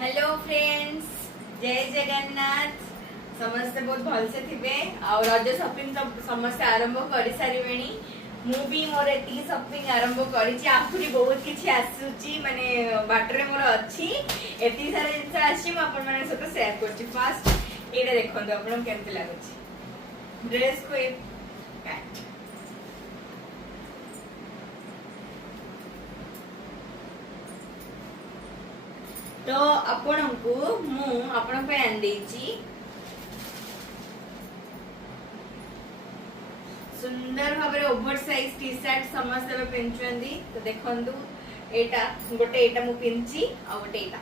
Hello friends, जय जगन्नाथ। समस्ते बहुत भलसे थिबे आ रज शॉपिंग तो समस्ते आरंभ कर सारिबेणी। मु भी मोर एती शॉपिंग आरंभ करिछि। आखुरी बहुत किछि आसुछि माने बाटरे मोर अछि एती सारा जिंस आछि म आपन माने सहित शेयर करछि। फास्ट एटा देखंतु आपन केमते लागुछि ड्रेस को काट। तो आपण को मु आपण पे आन देछि सुंदर भाव ओभर साइज टी शर्ट समस्त पिंधुचंदी। तो देखंतु एटा गोटे एटा मु पिंची आ गोटे एटा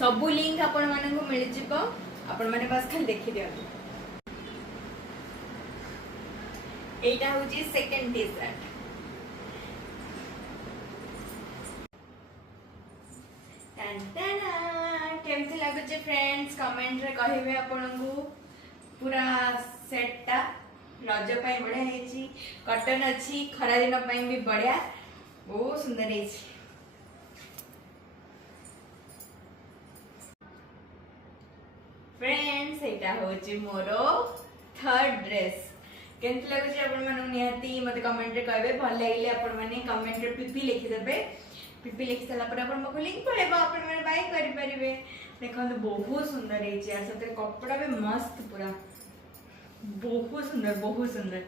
सबु लिंक आपण माने को मिल जिवो। आपण माने बस खाली देखि दियंतु। एटा होची सेकंड टी शर्ट। केमती लगुचे फ्रेंड्स कमेंट रे कहिबे आपनकू। पूरा सेटटा रज पई बढ़िया हेची। कॉटन अछि, खरा दिन पई भी बढ़िया, बहुत सुंदर हेची। फ्रेंड्स एटा होची मोरो थर्ड ड्रेस। केमती लगुचे आपण माने निहाती मते कमेंट रे कहबे। भल लागले आपण माने कमेंट रे पीपी लिखि देबे। पीपी लिखि साला पर आपण मको लिंक पळेबो, आपण माने बाय करि परिबे। देखंतु बहुत सुंदर हेची। आ सते कपड़ा भी मस्त, पूरा बहुत सुंदर बहुत सुंदर।